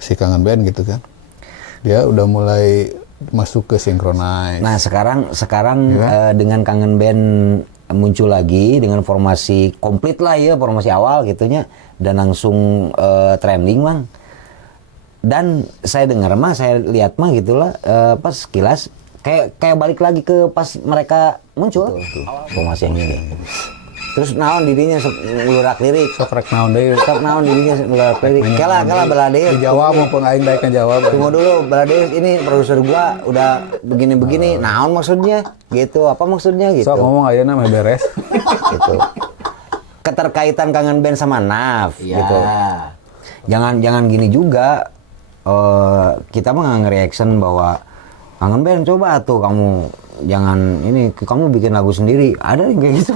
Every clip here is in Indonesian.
si Kangen Band gitu kan. Dia udah mulai masuk ke Synchronize. Nah sekarang Ya. dengan Kangen Band muncul lagi dengan formasi komplit lah ya, formasi awal gitunya, dan langsung trending Mang. Dan saya dengar mah, saya lihat mah gitulah pas sekilas kayak balik lagi ke pas mereka muncul formasi yang ini. Terus naon didinya ngulurak lirik. Sok rek naon deui. Sok naon didinya ngulurak lirik. Kela balade. Di Jawa maupun aing daek jawab. Tunggu dulu, balade ini produser gua udah begini-begini. Naon maksudnya? Gitu. Apa maksudnya gitu? Sok ngomong ayeuna mah beres. Gitu. Keterkaitan Kangen Band sama Naf gitu. Jangan gini juga. Kita mah nggak nge-reaction bahwa Kangen Band coba tuh kamu jangan ini, kamu bikin lagu sendiri. Ada yang kayak gitu.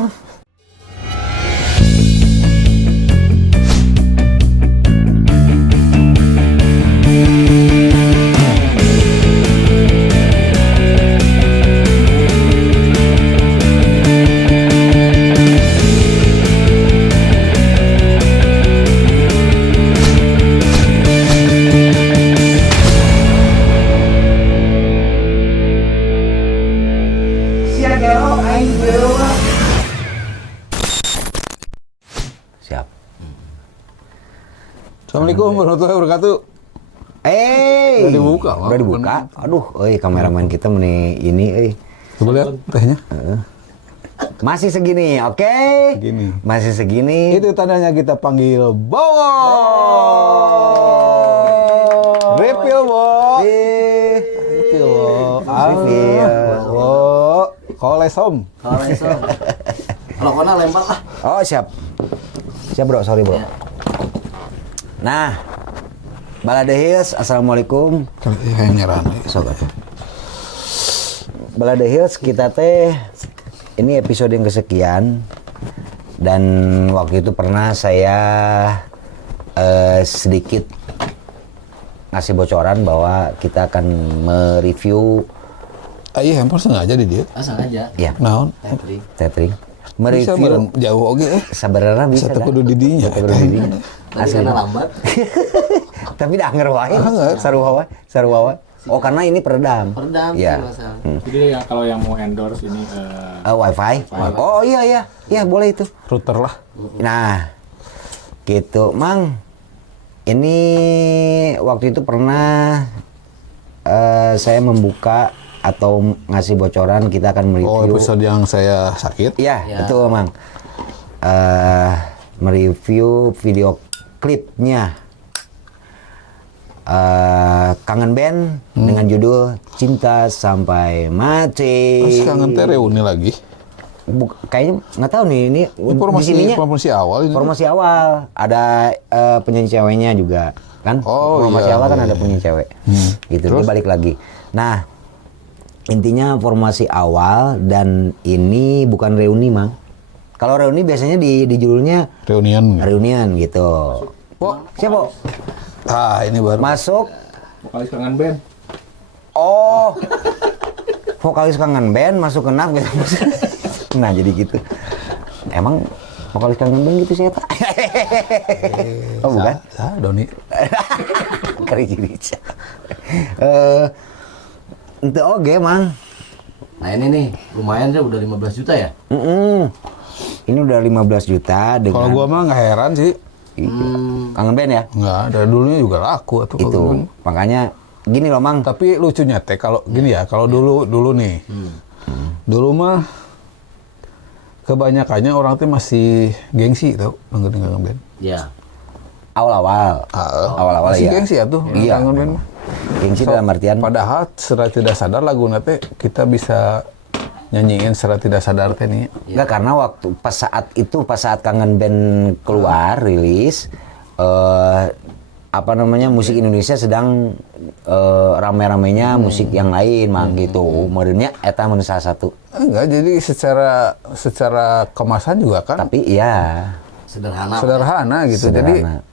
Siap. Assalamualaikum warahmatullahi wabarakatuh. Udah dibuka, Bang. Udah dibuka. Aduh, kameramen kita ini. Coba lihat tehnya. Masih segini, oke? Segini. Masih segini. Itu tandanya kita panggil Bowo. Refill, Bo. Refill, Bo. Refill. Bo. Kolesom. Kalau kena lempar lah. Oh, siap. Siap, Bro. Sorry, Bro. Nah, Balade Hills, assalamualaikum. Kayak nyerah. Sok atuh. Balade Hills kita teh ini episode yang kesekian, dan waktu itu pernah saya sedikit ngasih bocoran bahwa kita akan mereview. Iya, handphone sengaja di dia. Sengaja. Ya, Naon? tethering. Bisa Mereview jauh oge sabarana bisa Bisa kudu di dinya. Kudu di dinya. Tadi karena lambat. Tapi dah anger wae. Saru wae. Oh, karena ini peredam. Peredam Ya. sih masalah. Jadi kalau yang mau endorse ini Wifi. Oh iya, boleh itu. Router lah. Nah, gitu, Mang. Ini waktu itu pernah saya membuka atau ngasih bocoran kita akan mereview. Oh, episode yang saya sakit. Iya, Ya. betul, Mang. Mereview video klipnya Kangen Band dengan judul Cinta Sampai Mati. Terus kangen teh reuni lagi. Kayaknya nggak tahu nih ini Informasi di sininya awal ini. formasi awal ada penyanyi ceweknya juga kan. Oh, formasi iya, awal kan iya. ada penyanyi cewek. Gitu. Terus? Dia balik lagi. Nah, intinya formasi awal, dan ini bukan reuni, Mang. Kalau reuni biasanya di judulnya reunian gitu. Siapa? Ini baru. Masuk. vokalis Kangen Band. Oh. Vokalis Kangen Band masuk ke Naf gitu. Nah, jadi gitu. Emang vokalis Kangen Band gitu sih, Eta? Oh, bukan? Doni. Kari-kiri. Itu oke, Mang. Nah ini nih, lumayan deh udah 15 juta ya? Ini udah 15 juta dengan Kalau gua mah nggak heran sih. Kangen Band ya? Nggak, dari dulunya juga laku atau Itu. Makanya gini loh, Mang. Tapi lucunya teh kalau gini ya, kalau dulu nih. Dulu mah kebanyakannya orang tuh masih gengsi tau dengerin Kangen Band. Iya. Awal-awal. Awal-awal masih ya. gengsi ya tuh Iya. Kangen Band mah. Gengsi dalam artian Padahal secara tidak sadar lagu teh kita bisa nyanyiin secara tidak sadar teh nih. enggak, karena waktu pas saat Kangen Band keluar rilis musik Indonesia sedang rame-ramenya musik yang lain, Mang, gitu. Modernnya eta mun salah satu. Enggak, jadi secara kemasan juga kan Tapi iya, sederhana gitu. Sederhana. Jadi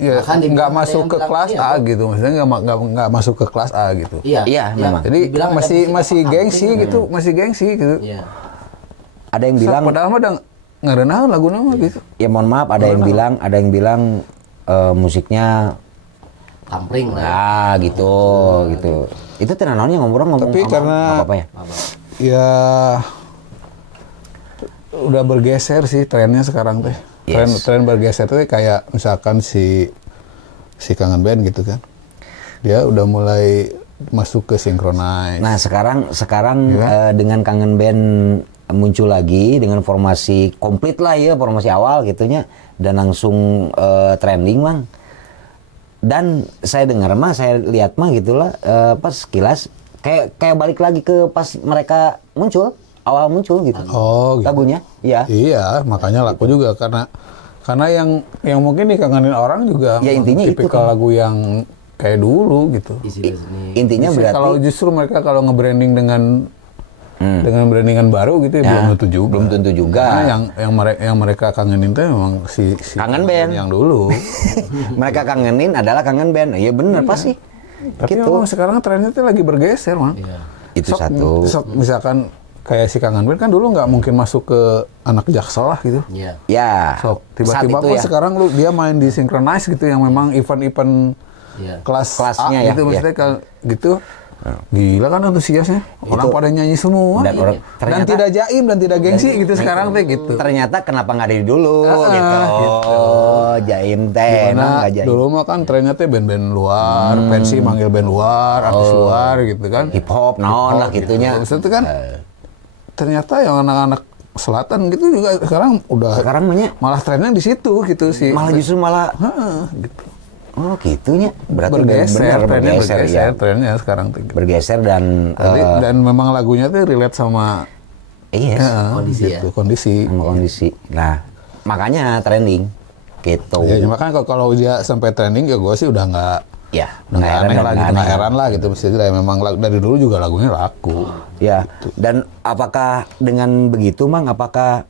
ya Bahkan nggak dibilang masuk ada ke yang kelas bilang A iya, gitu, maksudnya nggak masuk ke kelas A gitu. Iya. Iya, memang. Jadi Dibilang ada masih musik gengsi apa gitu, masih gengsi gitu. Iya. ada yang bilang Padahal mah udah ngerenahan lagu nama gitu. ya mohon maaf, ada yang bilang musiknya kampring lah. Nah, gitu. Itu tenan naonnya ngomong Tapi karena apa ya? ya udah bergeser sih trennya sekarang teh. Yes. Tren bergeser tuh kayak misalkan si Kangen Band gitu kan. Dia udah mulai masuk ke synchronize. Nah, sekarang Ya. dengan Kangen Band muncul lagi dengan formasi komplit lah ya, formasi awal gitunya dan langsung trending, Mang. Dan saya dengar mah, saya lihat mah gitulah pas sekilas kayak balik lagi ke pas mereka awal muncul gitu. Oh, gitu. Lagunya, ya. Iya, makanya laku juga karena yang mungkin dikangenin orang juga Ya, intinya itu tipikal kan. lagu yang kayak dulu gitu. Isi sini. Intinya Jadi berarti kalau justru mereka kalau nge-branding dengan brandingan baru gitu ya, belum tentu juga. belum tentu juga. Karena yang mereka kangenin tuh memang si Kangen Band. yang dulu. mereka kangenin adalah Kangen Band. Iya bener pasti. Tapi Gitu. memang sekarang trennya tuh lagi bergeser, Mang. Iya. Itu satu. Misalkan kayak si Kangen Band kan dulu nggak mungkin masuk ke anak Jaksel lah gitu. Iya. Ya. Sok saat tiba-tiba itu kok ya. sekarang dia main di Synchronize gitu yang memang event-event Iya. A Kelasnya ya, gitu maksudnya gitu. Gila kan antusiasnya. Orang Itu. pada nyanyi semua. Dan orang- Dan ternyata- tidak jaim dan tidak gengsi gitu sekarang teh gitu. Ternyata kenapa nggak dari dulu Ah, gitu. gitu. Oh, jaim teh emang Dimana nggak jaim. dulu mah kan trennya teh band-band luar, pensi manggil band luar, artis luar gitu kan. Hip hop naon lah Gitu. gitunya. Maksudnya kan ternyata yang anak-anak selatan gitu juga sekarang udah Sekarang banyak malah trennya di situ gitu sih. malah justru malah Gitu. oh gitunya. Berarti Bergeser, benar trennya bergeser ya. trennya sekarang tuh. Bergeser dan Dan memang lagunya tuh relate sama iya Kondisi gitu, kondisi. sama kondisi. Nah, makanya trending gitu. Ya, makanya kalau dia sampai trending ya gue sih udah nggak Ya, nggak aneh lah, gitu, nggak aneh. heran lah gitu. Mestinya memang dari dulu juga lagunya laku. Ya, dan apakah dengan begitu, Mang, apakah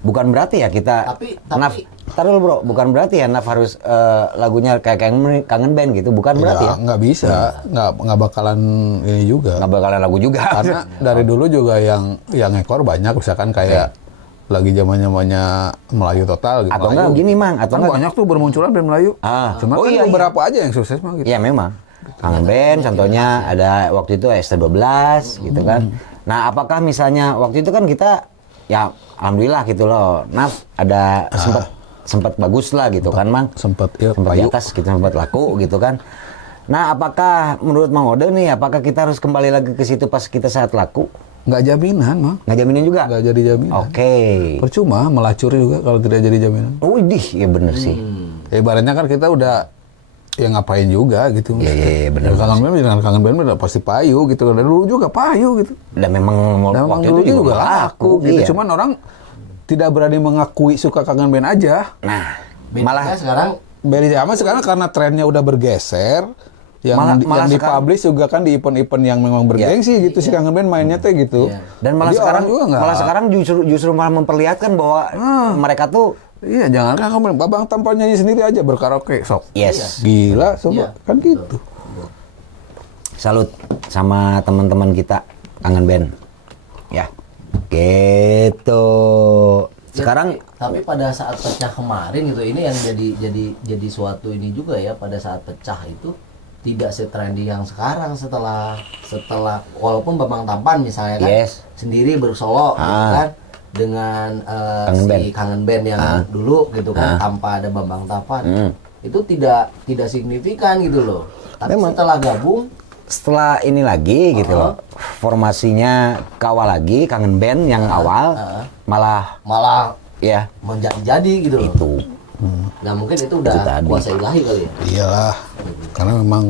bukan berarti ya kita Tapi- Naf, tar dulu, Bro, bukan berarti ya Naf harus lagunya kayak Kangen Band gitu, bukan berarti ya? Nggak bisa, nggak bakalan ini juga. Nggak bakalan lagu juga. Karena dari dulu juga yang ekor banyak, misalkan kayak lagi zamannya Melayu total gitu. Atau Melayu. enggak gini, Mang, atau Kan enggak banyak tuh bermunculan band Melayu. Ah. Cuma Oh, kan iya, iya. beberapa aja yang sukses mah gitu. Ya memang. Kangen Band contohnya ada waktu itu ST12 gitu kan. Nah, apakah misalnya waktu itu kan kita ya alhamdulillah gitu loh. Naf ada sempat bagus lah gitu kan, Mang. Sempat ya Sempat di payu. atas kita sempat laku gitu kan. Nah, apakah menurut Mang Ode nih apakah kita harus kembali lagi ke situ pas kita saat laku? Nggak jaminan mah. Nggak jaminin juga? Nggak jadi jaminan. Oke. Percuma melacur juga kalau tidak jadi jaminan. Widih, ya bener sih. Ya, ibaratnya kan kita udah ya ngapain juga gitu. Iya, bener. Ya, kangen band dengan kangen band udah pasti payu gitu. Dan dulu juga payu gitu. Dan memang Dan memang waktu dulu itu juga laku gitu. Iya. Cuman orang tidak berani mengakui suka kangen band aja. Nah, Bedanya malah sekarang Beda zaman sekarang karena trennya udah bergeser. Yang, Malah yang sekarang- dipublish juga kan di event-event yang memang bergengsi gitu si kangen band mainnya teh gitu. Iya. dan malah Jadi sekarang orang juga nggak. malah sekarang justru malah memperlihatkan bahwa mereka tuh Iya, jangan kan kamu babang tampil nyanyi sendiri aja berkaraoke sok. yes. Gila, coba Iya. kan gitu. Salut sama teman-teman kita Kangen Band. Ya. Gitu. Sekarang tapi pada saat pecah kemarin gitu ini yang jadi suatu ini juga ya pada saat pecah itu tidak setrendy yang sekarang setelah walaupun Bambang Tampan misalnya kan Yes. sendiri bersolo gitu kan dengan Kangen Band. si Kangen Band yang dulu gitu kan tanpa ada Bambang Tampan itu tidak signifikan gitu loh tapi Memang. setelah gabung setelah ini lagi gitu loh. Formasinya kawal lagi Kangen Band yang awal malah ya menjadi gitu loh itu. nah mungkin itu Itu udah tadi. kuasa ilahi kali ya Iyalah, karena memang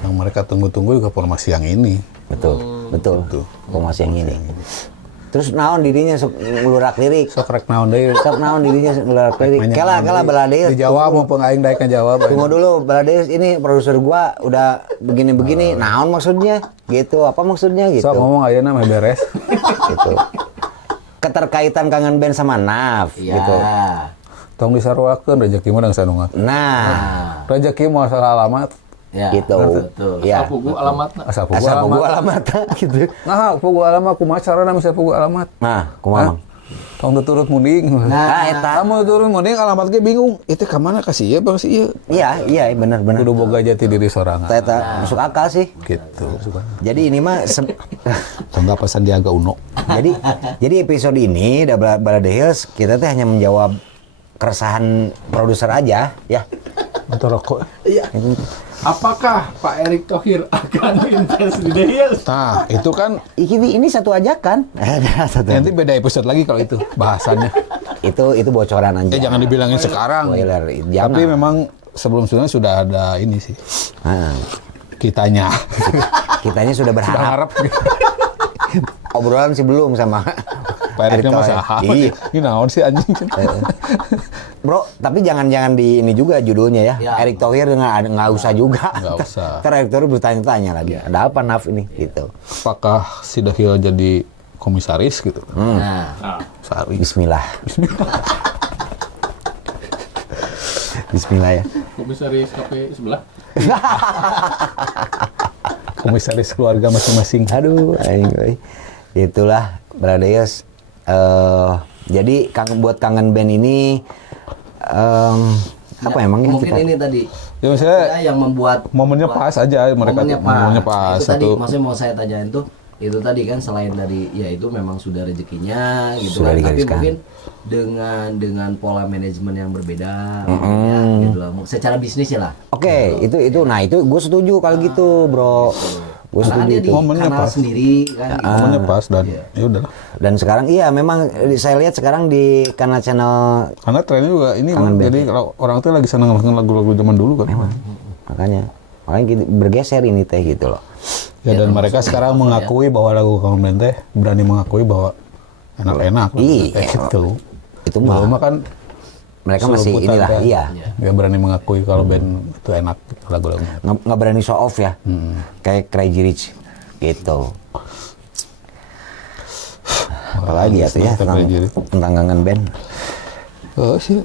yang mereka tunggu-tunggu juga formasi yang ini. Betul. Formasi yang ini. Terus naon dirinya sok ngelurak lirik. Sok rek naon deui. Sok naon dirinya ngelurak lirik. Kela baladeus. Dijawab mumpung aing daek ngajawab. Tunggu dulu, Baladeus ini produser gua udah begini-begini. Naon maksudnya? Gitu. Apa maksudnya gitu? Sok ngomong ayeuna mah beres. Gitu. Keterkaitan Kangen Band sama Naf iya gitu. Tong disarwakeun rezeki mah dang sanungat. Nah, Rezeki mah asal alamat, ya gitu. betul Ya. Pugu alamatna. asal pugu Asal alamat. gua alamat gitu. Nah, pugu alamat kumaha carana bisa pugu alamat? Nah, kumaha? Mang? tong turut munding. Nah, eta. Kamu turun munding alamat ge bingung. Itu ka mana ka sieu bang sieu. Iya, benar. Kudu boga jati diri sorangan. Eta masuk akal sih. Gitu. Jadi ini mah Tongga pesan Sandiaga Uno. jadi episode ini Balade Hills kita teh hanya menjawab keresahan produser aja ya. Untuk rokok. Iya. Apakah Pak Erick Thohir akan invest di The Hills? Nah, itu kan Ini satu ajakan. nanti beda episode lagi kalau itu bahasannya. itu bocoran aja. Jangan dibilangin sekarang. Spoiler, jangan. Tapi memang sebelum-sebelumnya sudah ada ini sih. Nah, Kitanya. kitanya sudah Sudah berharap. harap. Obrolan sih belum sama Pak Eriknya Erick masa Thohir. Iya. Ini naon sih anjing. Bro, tapi jangan di ini juga judulnya ya. Ya. Erick Thohir nggak usah juga. Nggak usah. Ntar Erick Thohir bertanya-tanya lagi. Ada apa Naf ini? Gitu. Apakah si The Hill jadi komisaris gitu? Nah, Nah, Sari. Bismillah. Bismillah ya. komisaris KP sebelah. Komisaris keluarga masing-masing. Aduh, aing euy. Itulah Bradayos. Jadi buat kangen band ini apa emangnya mungkin kita? ini tadi Ya maksudnya yang membuat momennya pas aja mereka tuh. Momennya pas Itu tadi satu. maksudnya mau saya tanyain tuh itu tadi kan selain dari ya itu memang sudah rezekinya gitu Sudah kan, tapi digariskan. mungkin dengan pola manajemen yang berbeda mungkin ya, gitu lah. Secara bisnis ya lah. Oke, itu nah itu gue setuju kalau gitu, Bro. Gue Karena setuju dia itu. di Momennya kanal pas. sendiri kan. gitu. Momennya pas dan ya udahlah. Dan sekarang iya memang saya lihat sekarang di kanal channel Karena trennya juga ini Kangen Bang. band. Jadi kalau orang tuh lagi seneng lagu-lagu zaman dulu kan. makanya kita bergeser ini teh gitu loh. Ya dan mereka sekarang mengakui bahwa lagu Kangen Band teh berani mengakui bahwa enak-enak. Iya. Gitu. Itu mah Belum kan mereka suruh masih putar inilah kan. iya. Ya berani mengakui kalau band itu enak lagu-lagunya. Nggak berani show off ya. Kayak Crazy Rich gitu. Apalagi ya tuh ya tentang, Crazy Rich. tentang kangen band. Oh sih,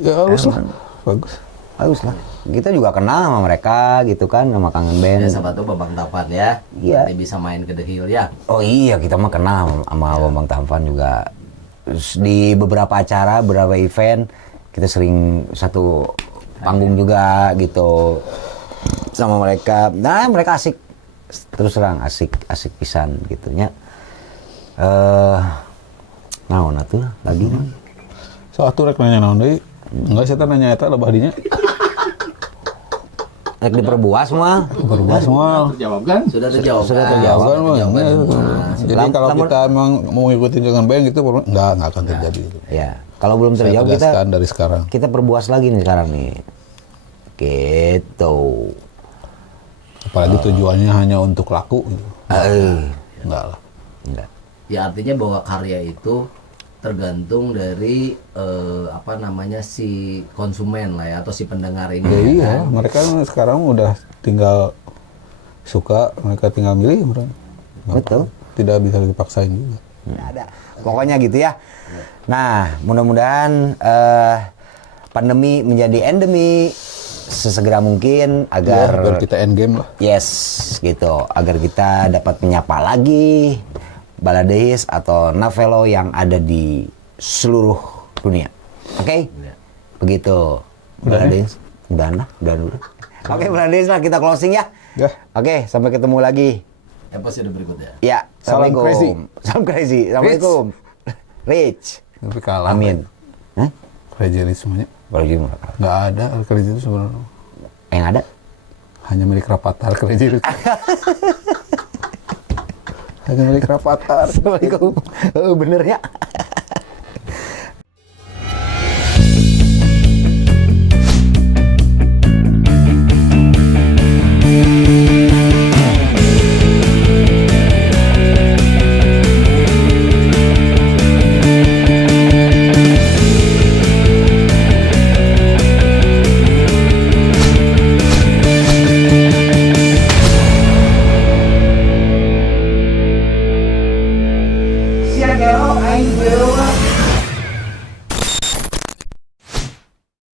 ya harus lah. Bagus. Bagus lah. Kita juga kenal sama mereka gitu kan, sama kangen band. Ya sahabat tuh Babang Tapan ya. Iya. Nanti bisa main ke The Hill ya. Oh iya, kita mah kenal sama Bambang Tampan juga. Terus di beberapa acara, beberapa event, kita sering satu panggung juga gitu sama mereka. Nah, mereka asik. Terus terang asik pisan gitunya. Naon atuh lagi? So atuh rek nanya naon deui? Enggak saya nanya eta lebah dinya. Rek diperbuas mah. Berubah semua. Terjawab kan? Sudah terjawab. Sudah kan? terjawab. Kan, Bang. Terjawab Ya, semua. Jadi kalau kita emang mau ngikutin jangan band gitu enggak akan terjadi. Ya, kalau belum Saya terjawab kita tegaskan dari sekarang. kita perbuas lagi nih sekarang nih. Gitu. Apalagi tujuannya hanya untuk laku gitu. Enggak lah. Enggak. Ya artinya bahwa karya itu tergantung dari apa namanya si konsumen lah ya atau si pendengar ini. Ya, ya iya, kan? mereka sekarang udah tinggal suka, mereka tinggal milih, mereka. Betul. Tidak bisa dipaksain juga. Ada. Pokoknya gitu ya. Nah, mudah-mudahan pandemi menjadi endemi sesegera mungkin agar Biar kita end game lah. yes gitu, agar kita dapat menyapa lagi Baladeis atau Navelo yang ada di seluruh dunia. Oke? Begitu. Baladeis. Udah dulu. Oke, Baladeis lah kita closing ya. Ya. Oke, sampai ketemu lagi. Episode berikutnya. Ya, Salam Assalamualaikum. Salam crazy. Assalamualaikum. Rich. Tapi kalah. Amin. Hah? Crazy Rich semuanya. Baru juga Nggak ada Crazy itu sebenarnya. yang ada. Hanya milik Rapatar Crazy Rich. Hanya milik Rapatar. Assalamualaikum. Bener ya.